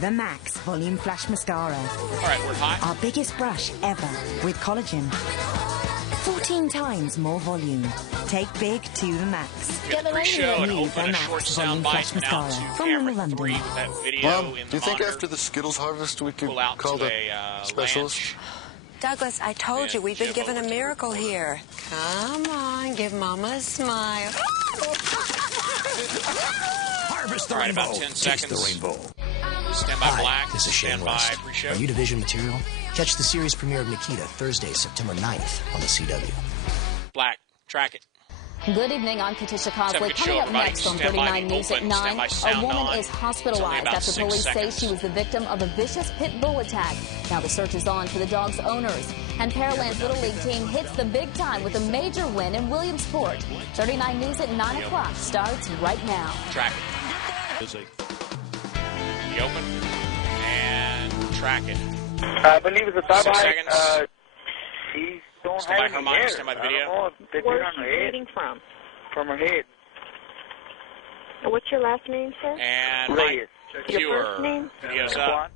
the Max Volume Flash Mascara. All right, we're hot. Our biggest brush ever with collagen. 14 times more volume. Take big to the max. Get the pre-show and open a short sound bite mascara from camera 3 with that video Mom, in do the you think monitor, after the Skittles harvest we could pull out call to the a specialist? lunch. Douglas, I told you we've been given a miracle here. Come on, give Mama a smile. Harvest the All right, rainbow. about 10 Taste seconds. the rainbow. Stand by Hi, Black. this is Shane Stand by West. pre-show. Are you Division material? Catch the series premiere of Nikita Thursday, September 9th on the CW. Black, track it. Good evening, I'm Katisha Cosley. Good Coming show, up everybody. next on Stand by 39 the News open, at stand 9, by a sound woman on. is It's only hospitalized about after 6 police say seconds. she was the victim of a vicious pit bull attack. Now the search is on for the dog's owners. And Pearland's Little League team hits the big time with a major win in Williamsport. 39 News at 9 o'clock starts right now. Track it. The open and track it. I believe it's a top 6 high. seconds. He don't Stand by have her any mind, hair. stand by the I video. don't know if they Where's put on she her head. bleeding from? From her head. What's your last name, sir? And Reyes. Your first name? Video's up.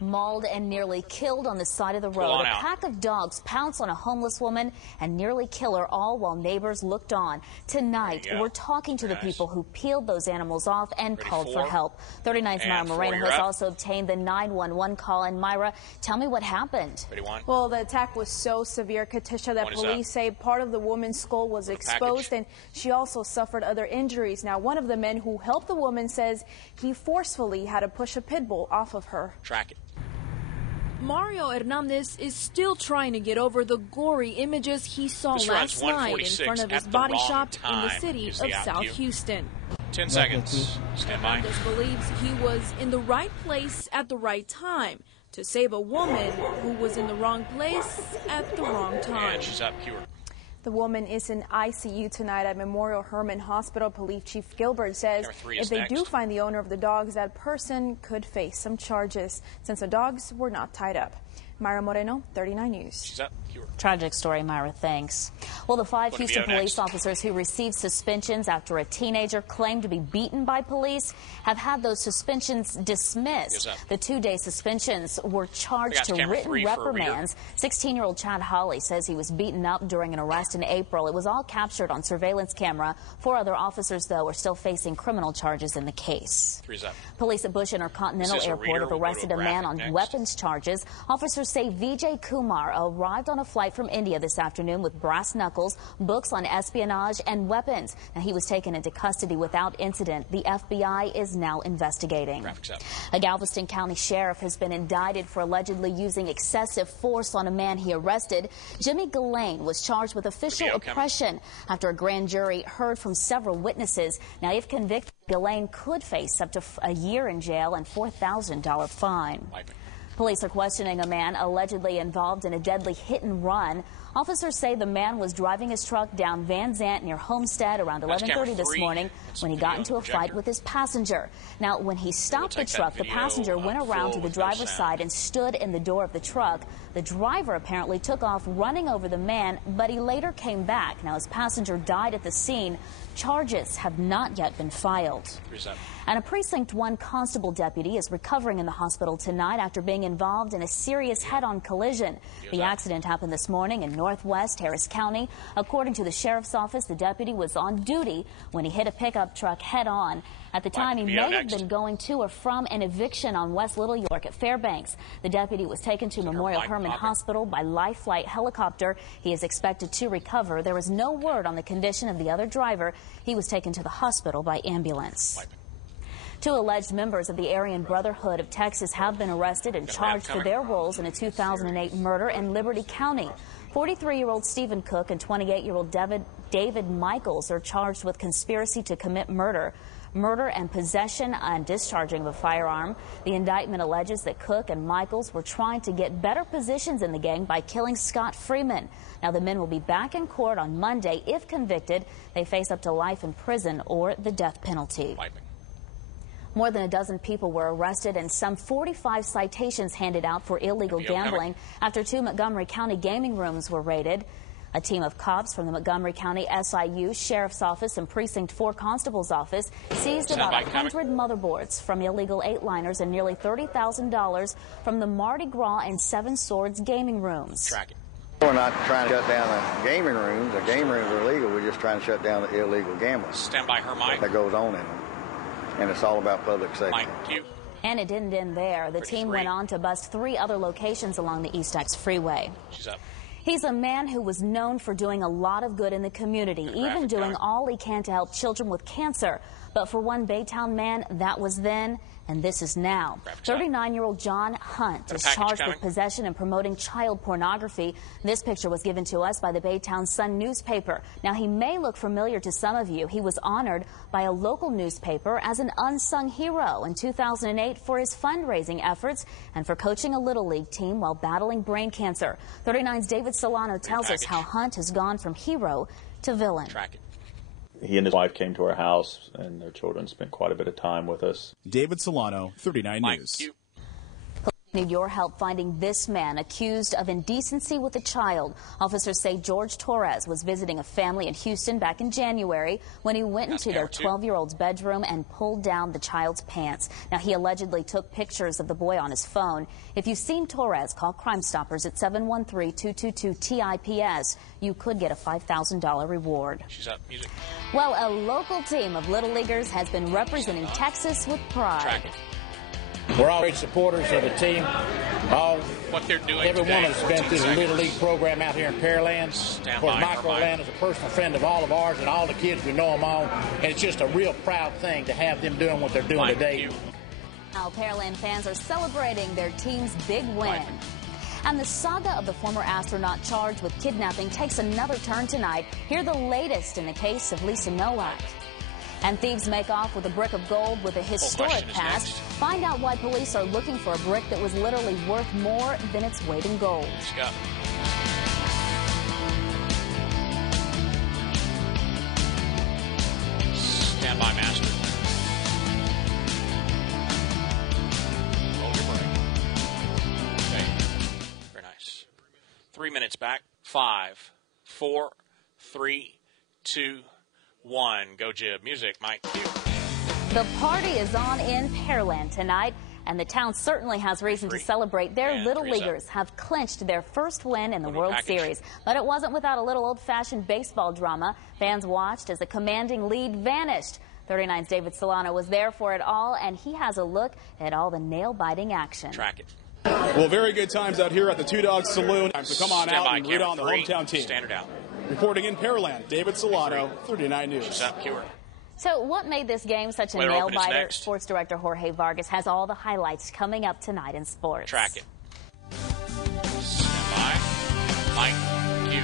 Mauled and nearly killed on the side of the road. on A out. pack of dogs pounced on a homeless woman and nearly kill her, all while neighbors looked on. Tonight, There you go. we're talking to the Nice. people who peeled those animals off and Ready, called for 4. help. 39's Myra And 4, Moreno you're has up. also obtained the 911 call. And Myra, tell me what happened. 31. Well, the attack was so severe, Katisha, that One is police up. say part of the woman's skull was exposed package. and she also suffered other injuries. Now, one of the men who helped the woman says he forcefully had to push a pit bull off of her. Track it. Mario Hernandez is still trying to get over the gory images he saw This runs last night in 146 front of his at the body wrong shop in the time city is of the out South cue. Houston. 10 seconds. Stand by. Hernandez believes he was in the right place at the right time to save a woman who was in the wrong place at the wrong time. And she's up. Cue her. The woman is in ICU tonight at Memorial Hermann Hospital. Police Chief Gilbert says Camera 3 if is they next. do find the owner of the dogs, that person could face some charges since the dogs were not tied up. Myra Moreno, 39 News. She's up. Cue her. Tragic story, Myra. Thanks. Well, the 5 What do we Houston have police next? officers who received suspensions after a teenager claimed to be beaten by police have had those suspensions dismissed. Yes, sir. The 2-day suspensions were charged I got to camera written 3 for a reader. reprimands. 16-year-old Chad Hawley says he was beaten up during an arrest in April. It was all captured on surveillance camera. 4 other officers, though, are still facing criminal charges in the case. 3's up. Police at Bush Intercontinental This is a Airport reader. have We'll go to arrested a a man graphic on next. weapons charges. Officers say Vijay Kumar arrived on a flight from India this afternoon with brass knuckles, books on espionage, and weapons. Now, he was taken into custody without incident. The FBI is now investigating. Graphics up. A Galveston County sheriff has been indicted for allegedly using excessive force on a man he arrested. Jimmy Gillane was charged with official Video coming. oppression after a grand jury heard from several witnesses. Now, if convicted, Gillane could face up to a year in jail and $4,000 fine. Wiping. Police are questioning a man allegedly involved in a deadly hit and run. Officers say the man was driving his truck down Van Zant near Homestead around That's 11:30 camera this 3. morning That's when he video got into a projector. fight with his passenger. Now, when he stopped the take that truck, the video passenger up went around to full the with no driver's sound. side and stood in the door of the truck. The driver apparently took off running over the man, but he later came back. Now, his passenger died at the scene. Charges have not yet been filed. 3's up. And a Precinct 1 constable deputy is recovering in the hospital tonight after being involved in a serious head-on collision. The accident happened this morning in northwest Harris County. According to the sheriff's office, the deputy was on duty when he hit a pickup truck head-on. At the time, he may have been going to or from an eviction on West Little York at Fairbanks. The deputy was taken to Memorial Hermann Hospital by Life Flight helicopter. He is expected to recover. There is no word on the condition of the other driver. He was taken to the hospital by ambulance. 2 alleged members of the Aryan Brotherhood of Texas have been arrested and charged for their roles in a 2008 murder in Liberty County. 43-year-old Stephen Cook and 28-year-old David Michaels are charged with conspiracy to commit murder and possession and discharging of a firearm. The indictment alleges that Cook and Michaels were trying to get better positions in the gang by killing Scott Freeman. Now, the men will be back in court on Monday. If convicted, they face up to life in prison or the death penalty. More than a dozen people were arrested and some 45 citations handed out for illegal gambling after 2 Montgomery County gaming rooms were raided. A team of cops from the Montgomery County SIU Sheriff's Office and Precinct 4 Constable's Office seized about 100 motherboards from illegal 8-liners and nearly $30,000 from the Mardi Gras and Seven Swords gaming rooms. Track it. We're not trying to shut down the gaming rooms. The gaming rooms are illegal. We're just trying to shut down the illegal gambling. Stand by her, Mike. That goes on in them. And it's all about public safety. Mike, you. And it didn't end there. The team went on to bust 3 other locations along the East X Freeway. She's up. He's a man who was known for doing a lot of good in the community, even doing all he can to help children with cancer. But for one Baytown man, that was then, and this is now. 39-year-old John Hunt is charged with possession and promoting child pornography. This picture was given to us by the Baytown Sun newspaper. Now, he may look familiar to some of you. He was honored by a local newspaper as an unsung hero in 2008 for his fundraising efforts and for coaching a Little League team while battling brain cancer. 39's David Solano tells us how Hunt has gone from hero to villain. Track it. He and his wife came to our house, and their children spent quite a bit of time with us. David Solano, 39 Mike, News. you. Need your help finding this man accused of indecency with a child. Officers say George Torres was visiting a family in Houston back in January when he went into their 12-year-old's bedroom and pulled down the child's pants. Now, he allegedly took pictures of the boy on his phone. If you've seen Torres, call Crime Stoppers at 713-222-TIPS. You could get a $5,000 reward. She's up. Music. Well, a local team of Little Leaguers has been representing Texas with pride. Track it. We're all great supporters of the team. What they're doing Every today, one of us has been through the 14 Little League program out here in Pearland. Of course, Mike Orland is a personal friend of all ours and all the kids we know them all. And it's just a real proud thing to have them doing what they're doing today. Now, Pearland fans are celebrating their team's big win. And the saga of the former astronaut charged with kidnapping takes another turn tonight. Hear the latest in the case of Lisa Nowak. And thieves make off with a brick of gold with a historic past. Find out why police are looking for a brick that was literally worth more than its weight in gold. Stand by, master. Hold your break. Okay. Very nice. 3 minutes back. 5, 4, 3, 2, 1. Go Jib. Music, Mike. Cue. The party is on in Pearland tonight, and the town certainly has reason to celebrate. Their Little Leaguers have clinched their first win in the World Series. But it wasn't without a little old-fashioned baseball drama. Fans watched as the commanding lead vanished. 39's David Solano was there for it all, and he has a look at all the nail-biting action. Track it. Well, very good times out here at the Two Dogs Saloon. So come on out and root on the hometown team. Standard out. Reporting in Pearland, David Solano, 39 News. So what made this game such a nail-biter? Sports director Jorge Vargas has all the highlights coming up tonight in sports. Track it. Stand by. Mike, cue.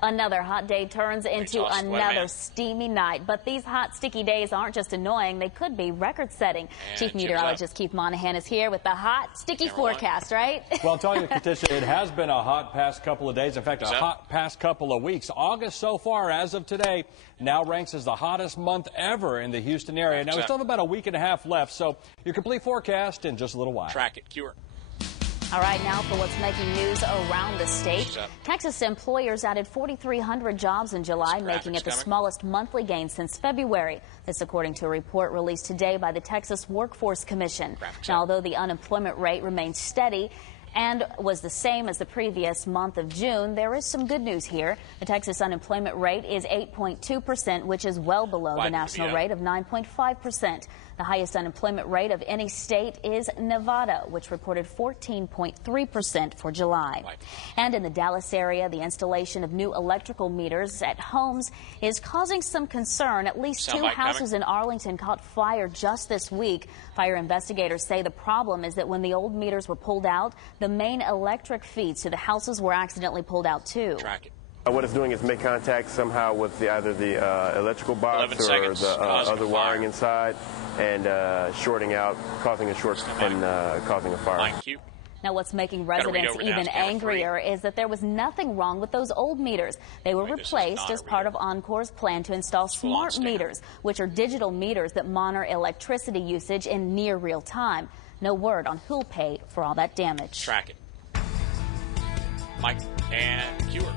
Another hot day turns into another steamy night. But these hot, sticky days aren't just annoying. They could be record-setting. Chief Meteorologist Keith Monahan is here with the hot, sticky forecast, right? Well, I'll tell you, Katisha, it has been a hot past couple of days. In fact, a hot past couple of weeks. August so far, as of today, now ranks as the hottest month ever in the Houston area. Now, we still have about a week and a half left, so your complete forecast in just a little while. Track it. Cue her. All right, now for what's making news around the state. Texas employers added 4,300 jobs in July, making it the smallest monthly gain since February. This according to a report released today by the Texas Workforce Commission. Now, although the unemployment rate remains steady and was the same as the previous month of June, there is some good news here. The Texas unemployment rate is 8.2%, which is well below the national rate of 9.5%. The highest unemployment rate of any state is Nevada, which reported 14.3% for July. And in the Dallas area, the installation of new electrical meters at homes is causing some concern. At least 2 houses in Arlington caught fire just this week. Fire investigators say the problem is that when the old meters were pulled out, the main electric feeds to the houses were accidentally pulled out too. Track it. What it's doing is make contact somehow with either the electrical box or the other wiring inside, and shorting out, causing a short and causing a fire. Now, what's making residents even angrier is that there was nothing wrong with those old meters. They were replaced as part of Encore's plan to install smart meters, which are digital meters that monitor electricity usage in near real time. No word on who'll pay for all that damage. Track it. Mike and cue her.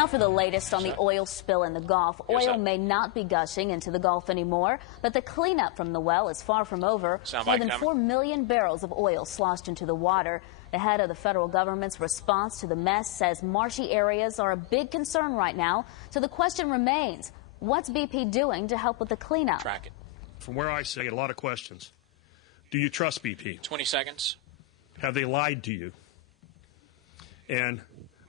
Now for the latest on the oil spill in the Gulf. Oil may not be gushing into the Gulf anymore, but the cleanup from the well is far from over. More than 4 million barrels of oil sloshed into the water. The head of the federal government's response to the mess says marshy areas are a big concern right now. So the question remains, what's BP doing to help with the cleanup? Track it. From where I sit, a lot of questions. Do you trust BP? 20 seconds. Have they lied to you? And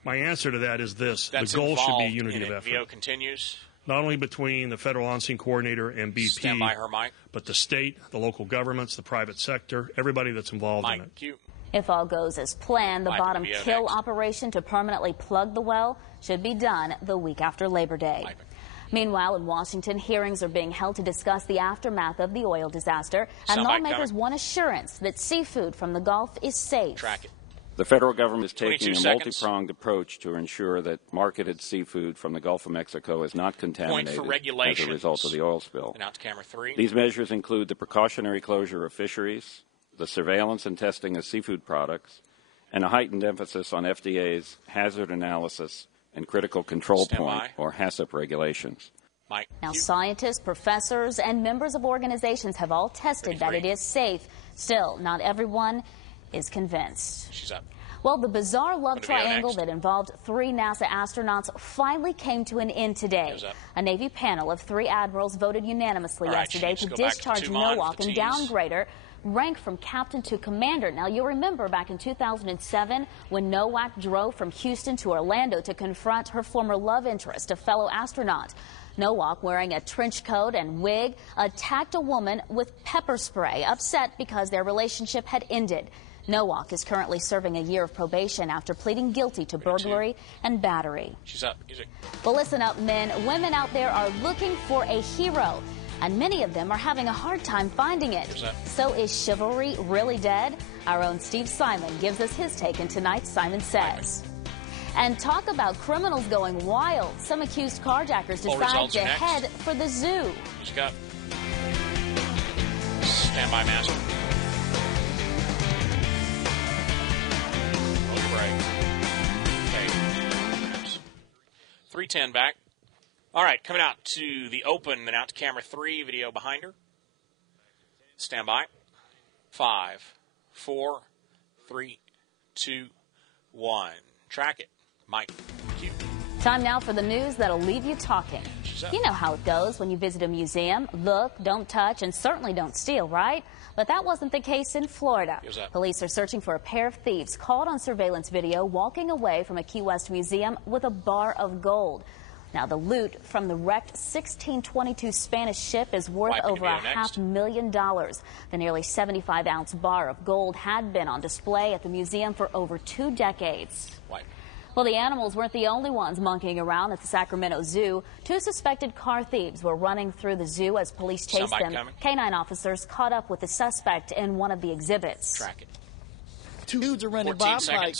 my answer to that is this. That's the goal should be unity in of it. effort. VO continues. Not only between the federal on-scene coordinator and BP, Stand by her, Mike. but the state, the local governments, the private sector, everybody that's involved in it. Q. If all goes as planned, the bottom kill operation to permanently plug the well should be done the week after Labor Day. Meanwhile, in Washington, hearings are being held to discuss the aftermath of the oil disaster, and lawmakers want assurance that seafood from the Gulf is safe. Track it. The federal government is taking a multi-pronged approach to ensure that marketed seafood from the Gulf of Mexico is not contaminated as a result of the oil spill. And out to camera 3. These measures include the precautionary closure of fisheries, the surveillance and testing of seafood products, and a heightened emphasis on FDA's hazard analysis and critical control point, or HACCP, regulations. Now, scientists, professors, and members of organizations have all tested that it is safe. Still, not everyone is convinced. She's up. Well, the bizarre love triangle that involved 3 NASA astronauts finally came to an end today. A Navy panel of 3 admirals voted unanimously yesterday to discharge Nowak and downgrade her rank from captain to commander. Now, you'll remember back in 2007 when Nowak drove from Houston to Orlando to confront her former love interest, a fellow astronaut. Nowak, wearing a trench coat and wig, attacked a woman with pepper spray, upset because their relationship had ended. Nowak is currently serving a year of probation after pleading guilty to burglary and battery. She's up. Music. Well, listen up, men. Women out there are looking for a hero, and many of them are having a hard time finding it. So is chivalry really dead? Our own Steve Simon gives us his take in tonight's Simon Says. And talk about criminals going wild. Some accused carjackers decide to head for the zoo. She's got. Stand by, master. Okay. 3:10 back. All right, coming out to the open and out to camera 3, video behind her. Stand by. 5, 4, 3, 2, 1. Track it. Mike. Q. Time now for the news that'll leave you talking. You know how it goes when you visit a museum. Look, don't touch, and certainly don't steal, right? But that wasn't the case in Florida. Police are searching for a pair of thieves caught on surveillance video walking away from a Key West museum with a bar of gold. Now, the loot from the wrecked 1622 Spanish ship is worth over $500,000. The nearly 75-ounce bar of gold had been on display at the museum for over 2 decades. Well, the animals weren't the only ones monkeying around at the Sacramento Zoo. 2 suspected car thieves were running through the zoo as police chased them. Canine officers caught up with the suspect in one of the exhibits. Track it. 2 dudes are running by. Like,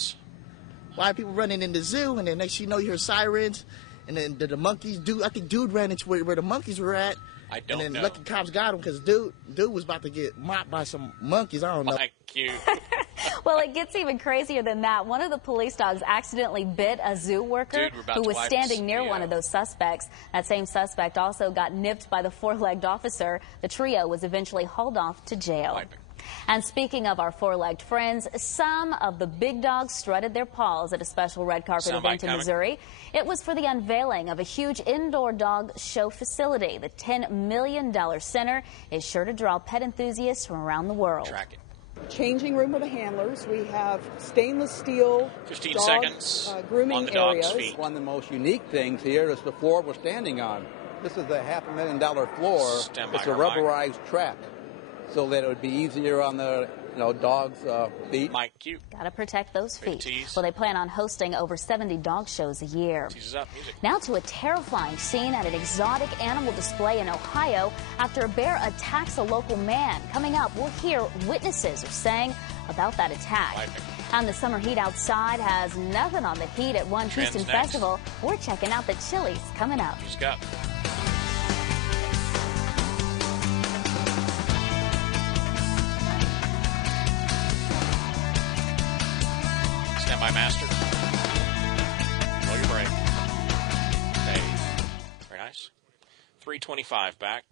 why are people running in the zoo? And then next you know you hear sirens. And then the monkeys, I think dude ran into where the monkeys were at. I don't know. And then lucky cops got him because dude was about to get mopped by some monkeys. I don't know. Thank you. Well, it gets even crazier than that. One of the police dogs accidentally bit a zoo worker who was standing near one of those suspects. That same suspect also got nipped by the 4-legged officer. The trio was eventually hauled off to jail. And speaking of our 4-legged friends, some of the big dogs strutted their paws at a special red carpet event in Missouri. It was for the unveiling of a huge indoor dog show facility. The $10 million center is sure to draw pet enthusiasts from around the world. Track it. Changing room with the handlers. We have stainless steel 15 dog, seconds grooming on the dog's areas. feet. One of the most unique things here is the floor we're standing on. This is a $500,000 floor. It's a rubberized track, so that it would be easier on the dog's feet. Mike, Q. Gotta protect those feet. Well, they plan on hosting over 70 dog shows a year. Up, now to a terrifying scene at an exotic animal display in Ohio after a bear attacks a local man. Coming up, we'll hear what witnesses are saying about that attack. And the summer heat outside has nothing on the heat at one Houston festival. We're checking out the Chili's coming up. Stand by, master. Blow your brake. 325 back.